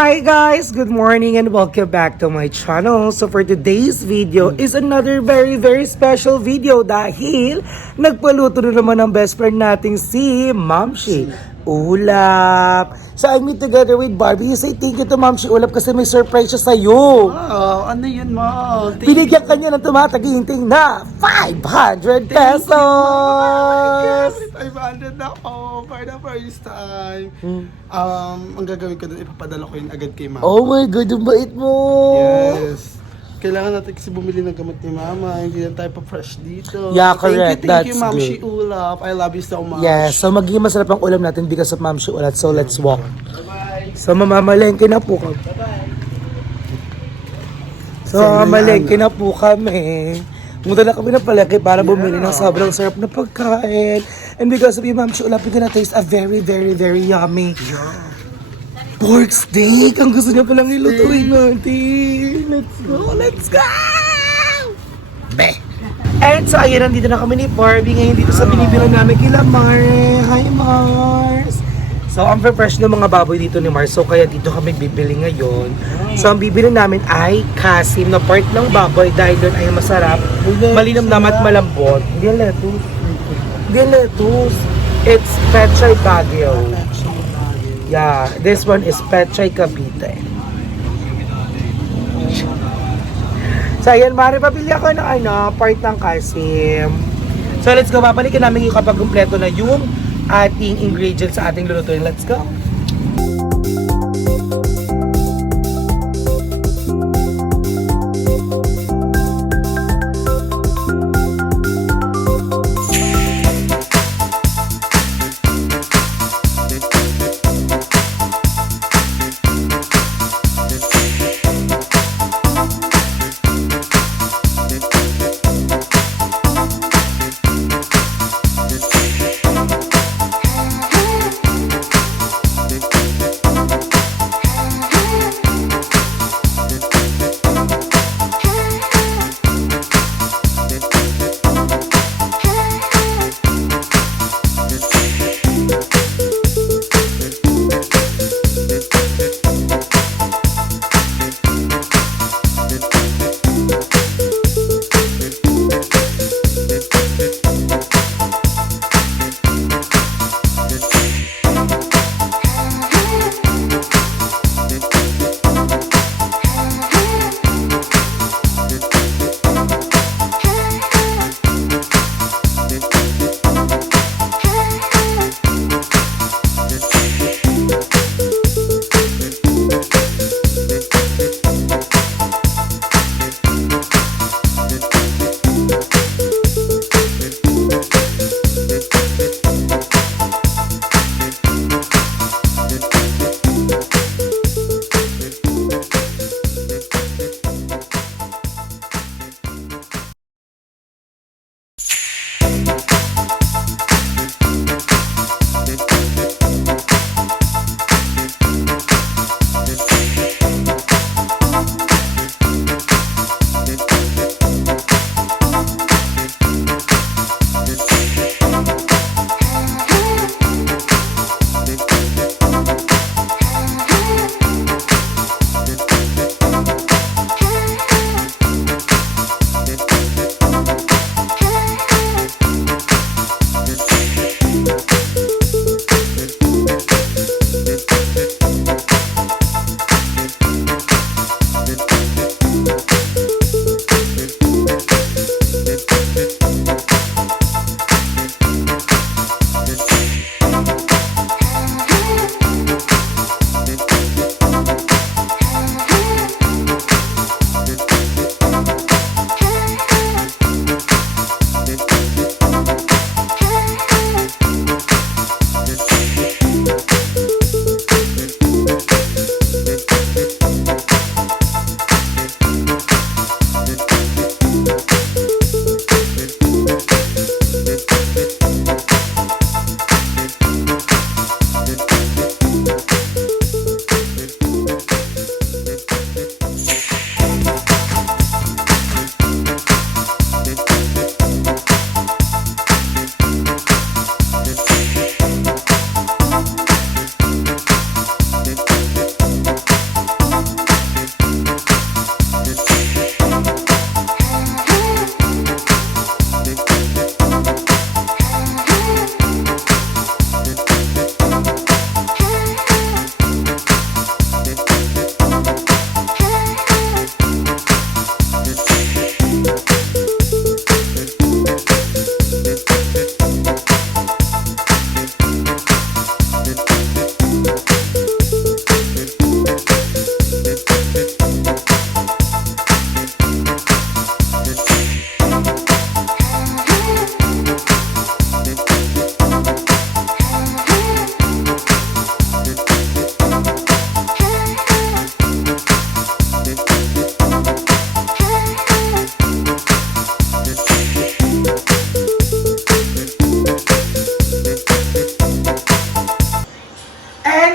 Hi guys! Good morning and welcome back to my channel. So for today's video is another very special video dahil nagpaluto na naman ang best friend nating si Mamshi Ulap. So I meet together with Barbie. You say thank you to Mamshi Ulap kasi may surprise siya sa'yo. Wow, ano yun mo? Binigyan ka niya ng tumataginting na 500 pesos! 500 na ako for the first time. Ang gagawin ko doon, ipapadala ko yun agad kay mama. Oh my God, ang bait mo! Yes. Kailangan natin kasi bumili ng gamot ni mama. Hindi na tayo pa-fresh dito. Yeah, correct. Thank you, That's Ma'am good. Shiulap. I love you so much. Yes, so magiging masarap ang ulam natin because of Mamshi Ulap. So let's walk. Bye-bye. So mamamalengke na po kami. Bye-bye. So mamamalengke na po kami. Munta na kami ng palengke para bumili ng sobrang sarap na pagkain. And because of you, Mamshi Ulap, we're gonna taste a very yummy pork steak. Ang gusto niya palang ilutuin natin. Let's go! Beh! And so, ayun, nandito na kami ni Barbie ngayon dito sa binibilang namin kila Mars. Hi, Mars! So, ang fresh ng mga baboy dito ni Mars. So, kaya dito kami bibili ngayon. So, ang bibili namin ay kasim na part ng baboy dahil doon ay masarap. Malinam naman at malambot. Hindi yan lettuce. Hindi yan lettuce. It's Pechay Baguio. Yeah, this one is Pechay Cavite. So, ayan, Mari, pabili ako ng part ng kasim. So, let's go. Babalikan namin yung kapag kumpleto na yung ating ingredients sa ating lulutuin. Let's go.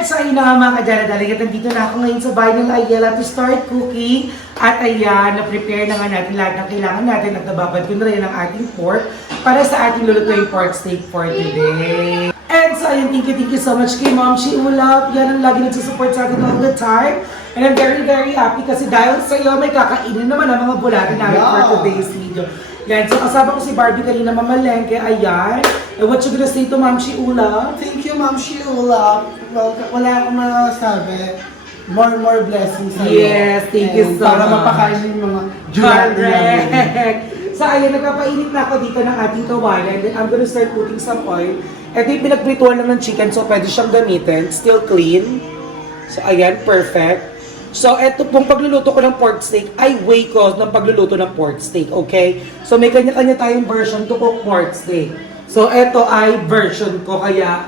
so ayun na nga mga kadala-dala, nandito na ako ngayon sa bahay ng Ayala to start cooking. At ayan, na-prepare na nga natin lahat ng kailangan natin at nababad ko na rin ang ating pork para sa ating lulutuin pork steak for today. And so ayun, thank you so much kay Ma'am Shi Ulap. Yan ang lagi nagsusupport sa atin all the time. And I'm very, very happy kasi dahil sa iyo may kakainin naman ang mga bulati namin for today's video. Yan, so kasama ko si Barbie kanina mamalengke, ayan. And what you gonna say to Ma'am Shi Ulap? Thank you, Ma'am Sheila. Well, wala akong masabi. More blessings sa'yo. Yes, thank you so Para much. mapakain yung mga July Correct! So ayun, nagpapainit na ako dito ng ating kawayan. Then I'm gonna start putting some oil. Ito yung pinagprituan lang ng chicken, so pwede siyang gamitin. Still clean. So ayan, perfect. So ito pong pagluluto ko ng pork steak, ay way ko ng pagluluto ng pork steak, okay? So may kanya-kanya tayong version to cook pork steak. So ito ay version ko, kaya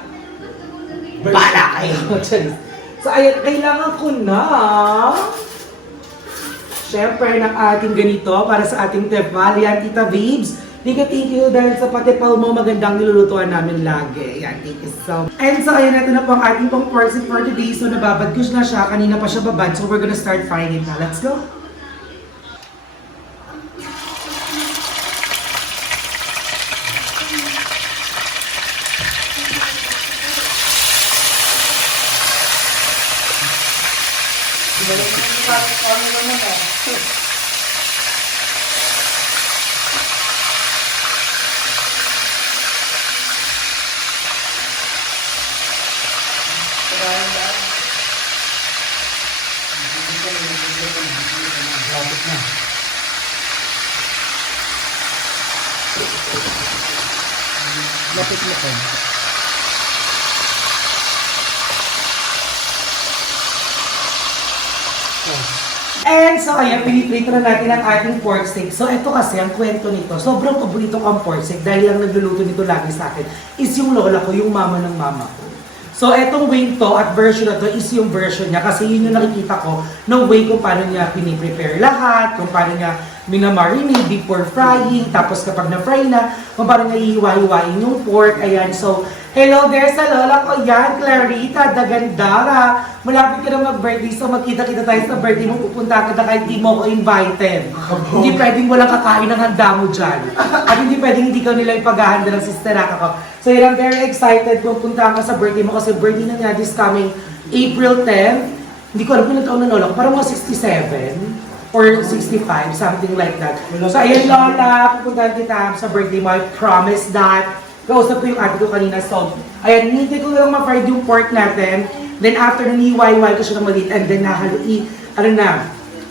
bala kayo. So ayan, kailangan ko na syempre ng ating ganito para sa ating tepal. Yan, Tita Babes. Thank you dahil sa patipal mo, magandang nilulutuan namin lagi. Yan, thank you so much. And so ayan, ito na po ang ating pong pork steak for today. So nababad ko na siya, kanina pa siya babad. So we're gonna start frying it na. Let's go! Lapit mo ko. And so ayan, piniprito na natin ang ating pork steak. So ito kasi, ang kwento nito, sobrang paborito ko ang pork steak dahil ang nagluluto nito lagi sa akin is yung lola ko, yung mama ng mama ko. So etong way to at version na to is yung version niya kasi yun yung nakikita ko ng way kung paano niya piniprepare lahat, kung paano niya minamarinate before frying, tapos kapag na-fry na, kung paano niya ihiwa-hiwain yung pork. Ayan, so hello there sa lola ko yan, Clarita Dagandara. Malapit ka na mag-birthday, so magkita-kita tayo sa birthday mo, pupunta ka na kahit di mo ko invited. Hindi pwedeng walang kakain ng handa mo dyan. At hindi pwedeng hindi ka nila ipaghahanda ng sisteraka ko. So yun, I'm very excited kung punta ka sa birthday mo kasi birthday na niya this coming April 10. Hindi ko alam kung ilang taon na lola ko, parang mga 67 or 65, something like that. So ayun lola, pupuntahan kita sa birthday mo, I promise that. Kausap ko yung ate ko kanina, so ayan, hinintay ko lang ma-fried yung pork natin. Then after nun, hiwa-hiwa ko siya ng maliit and then ano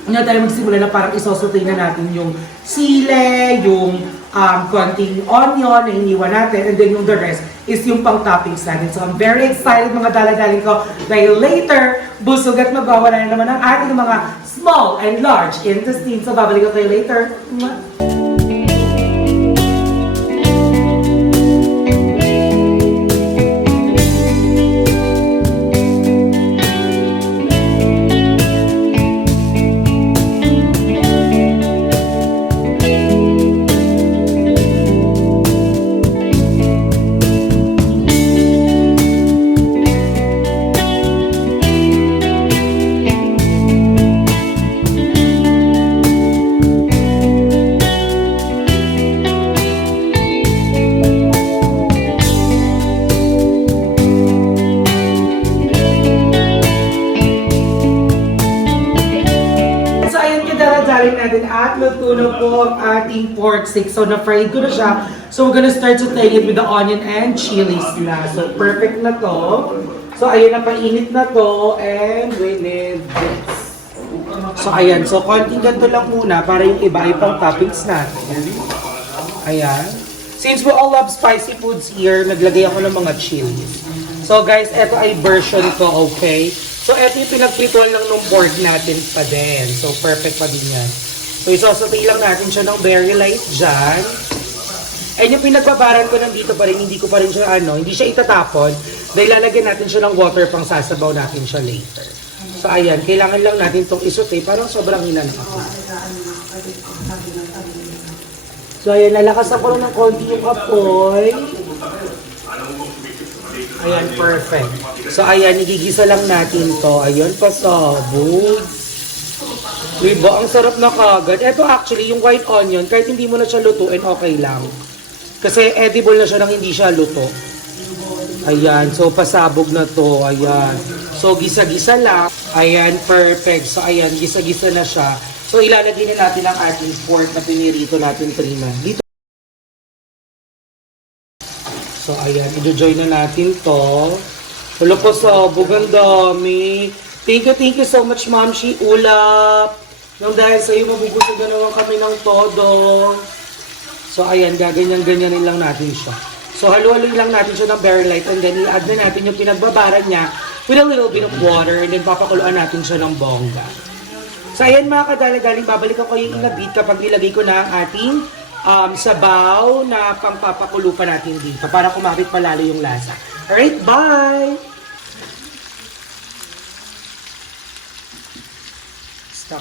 na tayo magsimula na parang isosote na natin yung sile, yung konting onion na hiniwa natin, and then yung the rest is yung pang-toppings natin. So I'm very excited mga dala-daling ko dahil later, busog at magwawala na naman ang ating mga small and large intestines. So babalik ko kayo later. Natin at luto na po ang ating pork steak. So na-fried ko na siya. So we're gonna start sauteing it with the onion and chilies na. So perfect na to. So ayun na, painit na to and we need this. So ayan, so konting ganito lang muna para yung iba ay pang toppings natin. Ayan. Since we all love spicy foods here, naglagay ako ng mga chilies. So guys, eto ay version ko, okay? So eto yung pinagprituan lang ng pork natin pa din. So perfect pa din yan. So isosauté lang natin siya ng very light dyan. And yung pinagbabaran ko nandito pa rin, hindi ko pa rin siya hindi siya itatapon. Dahil lalagyan natin siya ng water pang sasabaw natin siya later. So ayan, kailangan lang natin itong isauté, parang sobrang hinanap ako. So ayan, lalakasan ko lang ng konti yung apoy. Ayan, perfect. So, ayan, igigisa lang natin to. Ayan, pasabog. Diba? Ang sarap na kagad. Ito actually, yung white onion, kahit hindi mo na siya lutuin, okay lang. Kasi edible na siya nang hindi siya luto. Ayan, so pasabog na to. Ayan. So, gisa-gisa lang. Ayan, perfect. So, ayan, gisa-gisa na siya. So, ilalagay na natin ang ating pork na pinirito natin, Trina. Dito. So, ayan, i-join na natin to. Wala po sabog, ang dami. Thank you so much, Ma'am Shi Ulap. Nang dahil sa'yo, mabubusog na naman kami ng todo. So, ayan, gaganyan-ganyanin lang natin siya. So, halu-haluin lang natin siya ng very light and then i-add na natin yung pinagbabaran niya with a little bit of water and then papakuluan natin siya ng bongga. So, ayan mga kadalagaling, babalikan ko yung inabit kapag nilagay ko na ang ating sabaw na pangpapakulo pa natin dito para kumapit palalo yung lasa. Alright, bye! Stop.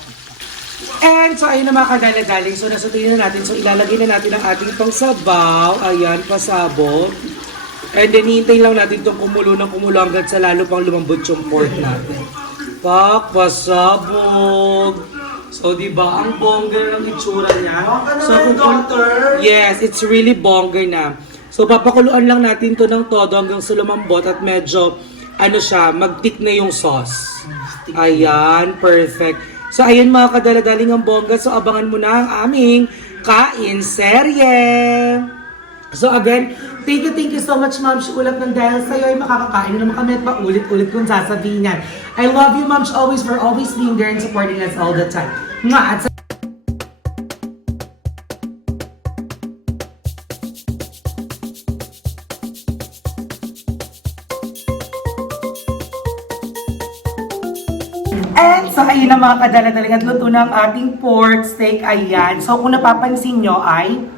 And so, ayun na mga kadalagaling. So, nasutuin na natin. So, ilalagay na natin ang ating pang sabaw. Ayan, pasabog. And then, hihintayin lang natin itong kumulo ng kumulo hanggang sa lalo pang lumambot yung pork natin. Pasabog. So, di ba ang bongga ng itsura niya? So, yes, it's really bongga na. So, papakuluan lang natin to ng todo hanggang sa lumambot at medyo, ano siya, mag-thick na yung sauce. Ayan, perfect. So, ayun mga kadaladaling ang bongga. So, abangan mo na ang aming kain serye. So, again, thank you so much, Ma'am Shi Ulap, nang dahil sa'yo ay makakakain naman kami at paulit-ulit kung sasabihin yan. I love you, Ma'am Shi, always for always being there and supporting us all the time. Nga, at sa And so, ayun na mga kadaladaling at luto na ang ating pork steak. Ayan. So, kung napapansin nyo ay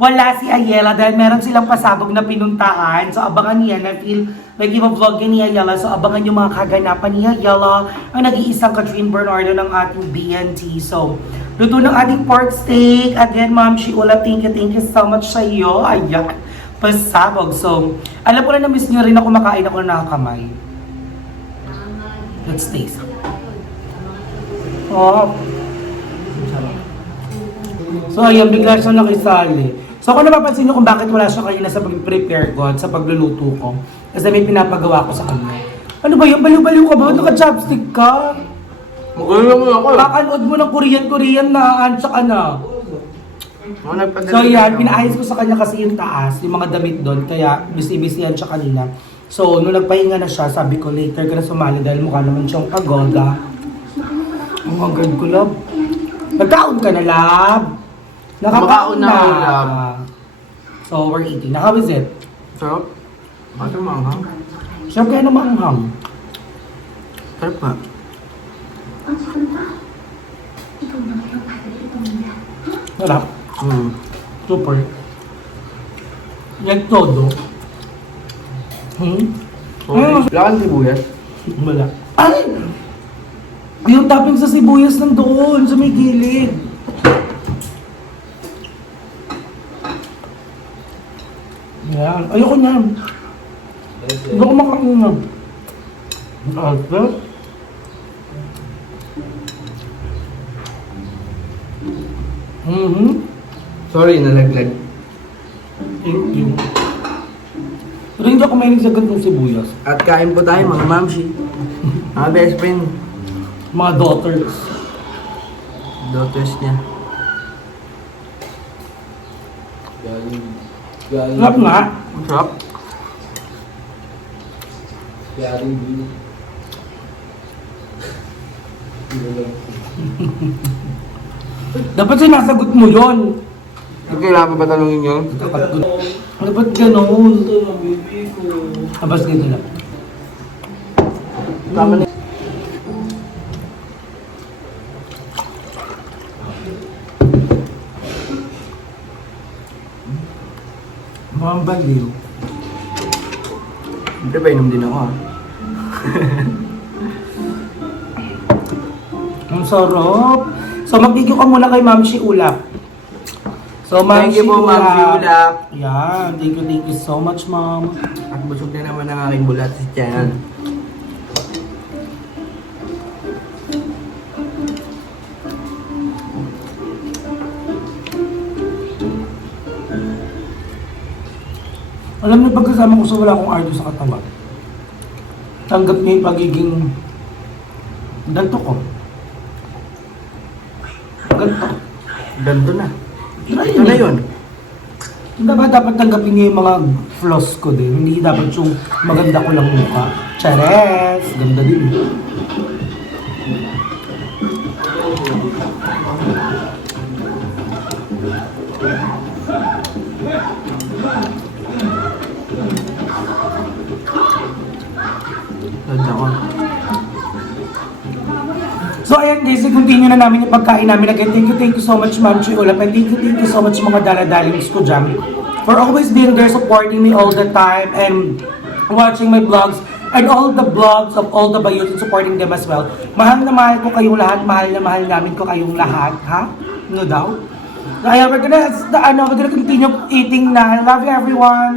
wala si Ayala dahil meron silang pasabog na pinuntahan. So, abangan niya na feel like yung vlog ni Ayala. So, abangan yung mga kaganapan ni Ayala ang nag-iisang Catherine Bernardo ng ating BNT. So, luto ng ating pork steak. Again, Ma'am Shi Ulap, thank you so much sa iyo. Ayan. Pasabog. So, alam ko na na-miss niyo rin ako makain ako na nakakamay. Let's taste. Oh. So, ayan, bigla siya nakisali. So, kung napapansin nyo kung bakit wala siya kanina sa pag-prepare ko at sa pagluluto ko, kasi may pinapagawa ko sa kanya. Ano ba yun? Baliw-baliw ka ba? Naka-chopstick ka? Magaling mo ako. Kakanood mo ng Korean na ansya ka na. So, yan, pinaayos ko sa kanya kasi yung taas, yung mga damit doon, kaya busy-busy yan siya kanina. So, nung nagpahinga na siya, sabi ko later ka na sumali dahil mukha naman siyang pagoda. Oh my God ko, love. Nagkaon ka na, love. Nakakaon na. So, we're eating. Now, how is it? Sarap. Bakit maanghang? Sarap kaya na maanghang. Sarap nga. Sarap. Super. Yan todo. Wala kang sibuyas? Wala. Ay! Yung topping sa sibuyas nandoon, sa may gilid. Yan. Ayoko niyan. Hindi ko makain na. Ate? Sorry, nalaglag. Thank you. Pero hindi ako mahilig sa gantong sibuyas. At kain po tayo mga mamshi. Mga best friend. Mga daughters. Daughters niya. Sarap nga. Ang sarap. Dapat sinasagot mo yon. Kailangan pa ba talungin yun? Dapat gano'n. Abas dito lang. Tama na. Mga baliw. Hindi ba inom din ako ha? Ang sarap. So, mag-thank you ka muna kay Ma'am Shi Ulap. So, Ma'am Thank you Shi po, Ma'am Shi Ulap. Yan. Thank you so much, Ma'am. At busog na naman ang aking bulat si Tiyan. Alam niyo, pagkasama ko sa wala akong ardo sa katawan, tanggap niya yung pagiging ganto ko. Ganto. Ganto na. Try Ito na niyo. yun. Dapat tanggapin niya yung mga flaws ko din. Hindi dapat yung maganda ko lang mukha. Chares! Ganda din. Ganda ko. So ayan guys, i-continue na namin yung pagkain namin. Again, thank you so much Ma'am Chuy Ulap, and thank you so much mga daladalings ko dyan for always being there, supporting me all the time and watching my vlogs and all the vlogs of all the bayot and supporting them as well. Mahal na mahal ko kayong lahat, mahal na mahal namin ko kayong lahat, ha? No doubt. So ayan, we're gonna continue eating na. I love you everyone.